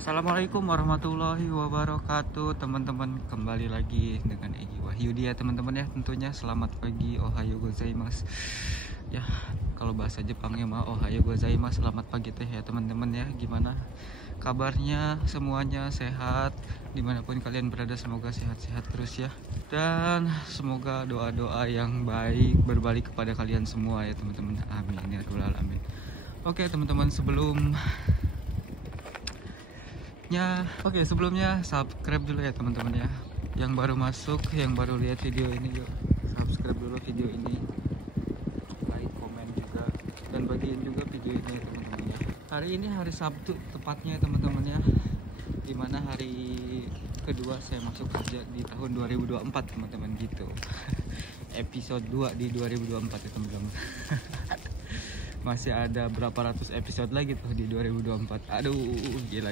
Assalamualaikum warahmatullahi wabarakatuh, teman-teman. Kembali lagi dengan Egi Wahyudi ya teman-teman ya. Tentunya selamat pagi, ohayo gozaimasu. Ya, kalau bahasa Jepangnya mah ohayo gozaimasu, selamat pagi teh ya teman-teman ya. Gimana kabarnya, semuanya sehat dimanapun kalian berada? Semoga sehat-sehat terus ya. Dan semoga doa-doa yang baik berbalik kepada kalian semua ya teman-teman. Amin ya rabbal alamin. Oke teman-teman, sebelumnya subscribe dulu ya teman-teman ya. Yang baru masuk, yang baru lihat video ini, yuk subscribe dulu video ini, like, komen juga, dan bagiin juga video ini ya teman-teman ya. Hari ini hari Sabtu tepatnya ya teman-teman ya, dimana hari kedua saya masuk kerja di tahun 2024 teman-teman gitu. Episode 2 di 2024 ya teman-teman. Masih ada berapa ratus episode lagi tuh di 2024. Aduh, gila.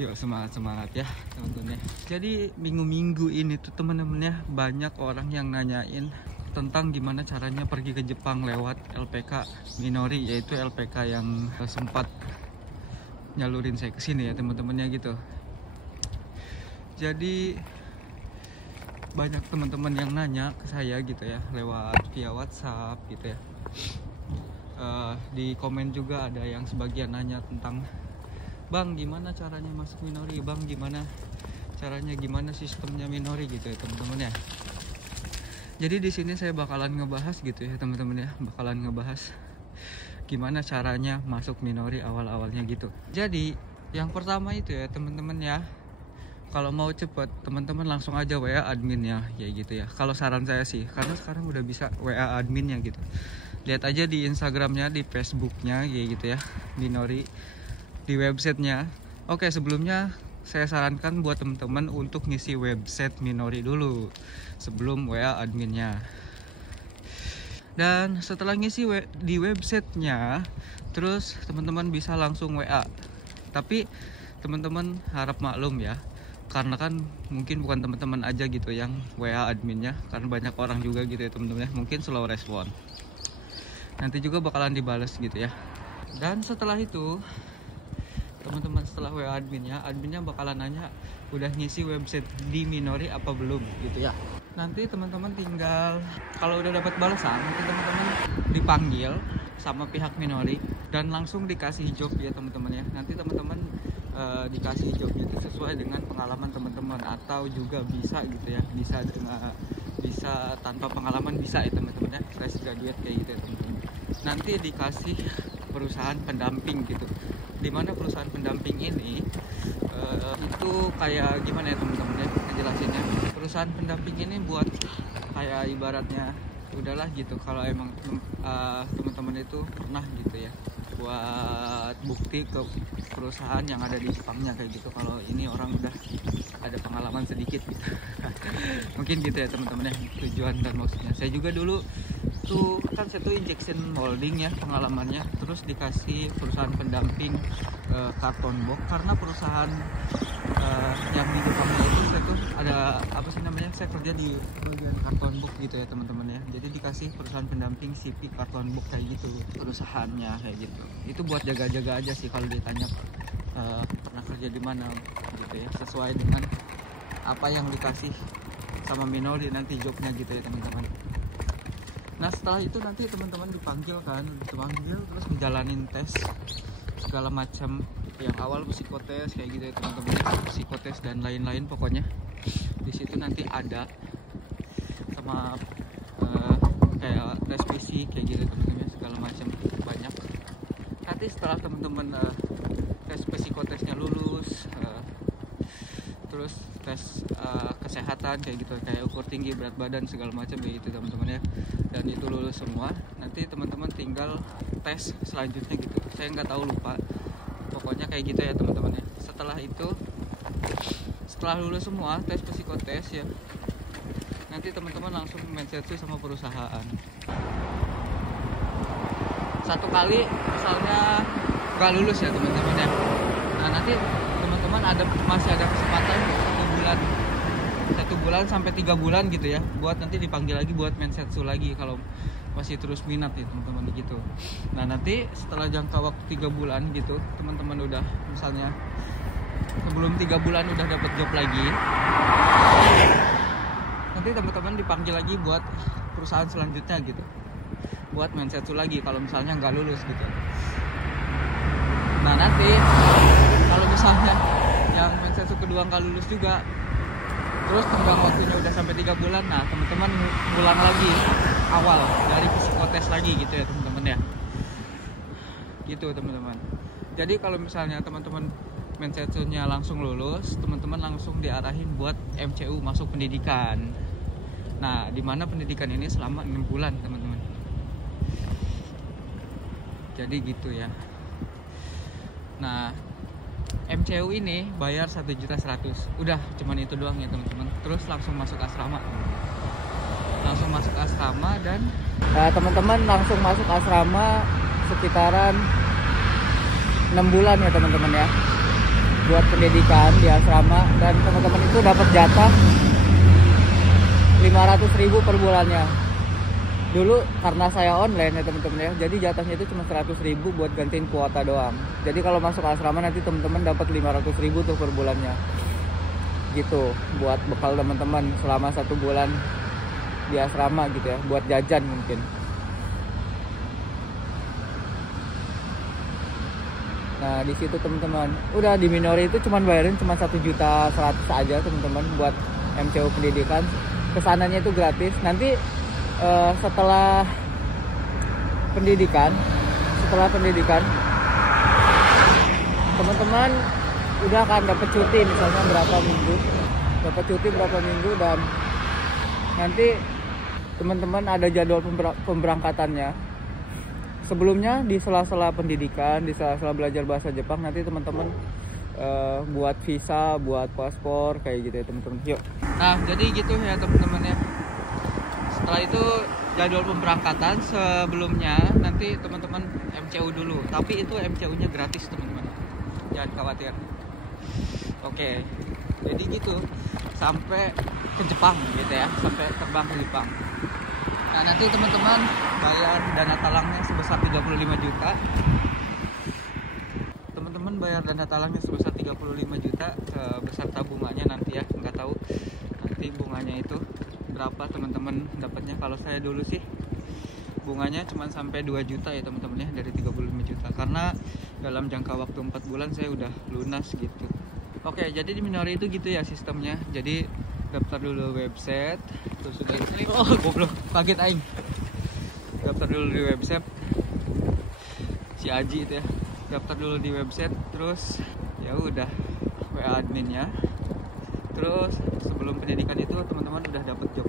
Yuk semangat ya teman-teman ya. Jadi minggu-minggu ini tuh teman-teman ya, banyak orang yang nanyain tentang gimana caranya pergi ke Jepang lewat LPK Minori, yaitu LPK yang sempat nyalurin saya ke sini ya teman-teman ya gitu. Jadi banyak teman-teman yang nanya ke saya gitu ya, lewat via WhatsApp gitu ya. Di komen juga ada yang sebagian nanya tentang, Bang, gimana caranya masuk Minori? Bang, gimana sistemnya Minori gitu ya teman-teman ya. Jadi di sini saya bakalan ngebahas gitu ya teman-teman ya, bakalan ngebahas gimana caranya masuk Minori awal-awalnya gitu. Jadi yang pertama itu ya teman-teman ya, kalau mau cepet teman-teman langsung aja WA adminnya ya gitu ya. Kalau saran saya sih, karena sekarang udah bisa WA adminnya gitu. Lihat aja di Instagramnya, di Facebooknya kayak gitu ya, Minori, di websitenya. Oke, sebelumnya saya sarankan buat teman-teman untuk ngisi website Minori dulu sebelum WA adminnya. Dan setelah ngisi di websitenya, terus teman-teman bisa langsung WA. Tapi teman-teman harap maklum ya, karena kan mungkin bukan teman-teman aja gitu yang WA adminnya, karena banyak orang juga gitu ya teman-teman ya, mungkin slow respon. Nanti juga bakalan dibales gitu ya. Dan setelah itu teman-teman, setelah WA adminnya bakalan nanya udah ngisi website di Minori apa belum gitu ya. Nanti teman-teman tinggal, kalau udah dapat balasan, nanti teman-teman dipanggil sama pihak Minori dan langsung dikasih job ya teman-teman ya. Nanti teman-teman dikasih job itu sesuai dengan pengalaman teman-teman, atau juga bisa gitu ya, bisa tanpa pengalaman bisa ya teman-teman ya, fresh graduate kayak gitu ya teman-teman. Nanti dikasih perusahaan pendamping gitu, dimana perusahaan pendamping ini itu kayak gimana ya teman-teman ya ngejelasinnya. Perusahaan pendamping ini buat kayak ibaratnya udahlah gitu, kalau emang teman-teman itu pernah gitu ya, buat bukti ke perusahaan yang ada di Jepangnya kayak gitu, kalau ini orang udah ada pengalaman sedikit gitu. Mungkin gitu ya teman-teman ya tujuan dan maksudnya. Saya juga dulu tuh kan, saya tuh injection molding ya pengalamannya, terus dikasih perusahaan pendamping karton box, karena perusahaan yang di Jepangnya itu saya tuh ada apa sih namanya, saya kerja di bagian karton box gitu ya teman-teman ya. Jadi dikasih perusahaan pendamping CP karton box kayak gitu perusahaannya kayak gitu. Itu buat jaga-jaga aja sih kalau ditanya pernah kerja di mana gitu ya, sesuai dengan apa yang dikasih sama Minori nanti jobnya gitu ya teman-teman. Nah setelah itu nanti teman-teman dipanggil terus ngejalanin tes segala macam. Yang awal psikotes kayak gitu ya teman-teman, psikotes dan lain-lain pokoknya. Di situ nanti ada sama kayak tes fisik kayak gitu teman-teman, segala macam banyak. Nanti setelah teman-teman tes psikotesnya lulus, terus tes kesehatan kayak gitu, kayak ukur tinggi, berat badan, segala macam kayak gitu teman-teman ya, dan itu lulus semua. Nanti teman-teman tinggal tes selanjutnya gitu, saya nggak tahu, lupa, pokoknya kayak gitu ya teman-teman ya. Setelah itu, setelah lulus semua tes psikotes ya, nanti teman-teman langsung mensetsu sama perusahaan. Satu kali misalnya nggak lulus ya teman-teman ya, nah nanti teman-teman masih ada kesempatan 1 bulan sampai 3 bulan gitu ya, buat nanti dipanggil lagi buat mensetsu lagi kalau masih terus minat ya teman-teman gitu. Nah nanti setelah jangka waktu 3 bulan gitu, teman-teman udah misalnya sebelum 3 bulan udah dapat job lagi, nanti teman-teman dipanggil lagi buat perusahaan selanjutnya gitu, buat Mensetsu lagi kalau misalnya nggak lulus gitu. Nah nanti kalau misalnya yang Mensetsu kedua nggak lulus juga, terus tenggang waktunya udah sampai 3 bulan, nah teman-teman ngulang lagi awal dari psikotes lagi gitu ya teman-teman ya, gitu teman-teman. Jadi kalau misalnya teman-teman Mensetsunya langsung lulus, teman-teman langsung diarahin buat MCU masuk pendidikan. Nah dimana pendidikan ini selama 6 bulan teman-teman. Jadi gitu ya. Nah MCU ini bayar 1.100.000, udah cuman itu doang ya teman-teman. Terus langsung masuk asrama, langsung masuk asrama. Dan teman-teman langsung masuk asrama sekitaran 6 bulan ya teman-teman ya, buat pendidikan di asrama. Dan teman-teman itu dapat jatah 500.000 per bulannya. Dulu karena saya online ya teman-teman ya, jadi jatahnya itu cuma 100.000 buat gantiin kuota doang. Jadi kalau masuk asrama nanti teman-teman dapat 500.000 tuh per bulannya. Gitu, buat bekal teman-teman selama 1 bulan di asrama gitu ya, buat jajan mungkin. Nah di situ teman-teman, udah di Minori itu cuma bayarin cuma 1.100.000 aja teman-teman buat MCU pendidikan. Kesananya itu gratis. Nanti setelah pendidikan teman-teman udah akan dapat cuti, misalnya berapa minggu, dan nanti teman-teman ada jadwal pemberangkatannya. Sebelumnya di sela-sela pendidikan, di sela-sela belajar bahasa Jepang, nanti teman-teman buat visa, buat paspor kayak gitu ya teman-teman. Yuk. Nah jadi gitu ya teman-teman ya. Setelah itu jadwal pemberangkatan, sebelumnya nanti teman-teman MCU dulu, tapi itu MCU-nya gratis teman-teman, jangan khawatir. Oke, jadi gitu sampai ke Jepang gitu ya, sampai terbang ke Jepang. Nah nanti teman-teman bayar dana talangnya sebesar 35 juta. Teman-teman bayar dana talangnya sebesar 35 juta beserta bunganya nanti ya, nggak tahu nanti bunganya itu berapa teman-teman dapatnya. Kalau saya dulu sih bunganya cuma sampai 2 juta ya teman-teman ya, dari 35 juta, karena dalam jangka waktu 4 bulan saya udah lunas gitu. Oke, jadi di Minori itu gitu ya sistemnya. Jadi daftar dulu website, terus sudah goblok, kaget aing. Daftar dulu di website si Aji itu ya, daftar dulu di website, terus ya udah WA adminnya. Terus sebelum pendidikan itu teman-teman udah dapet job,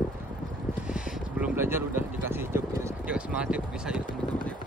sebelum belajar udah dikasih job. Yuk semangat, yuk bisa yuk teman-teman yuk.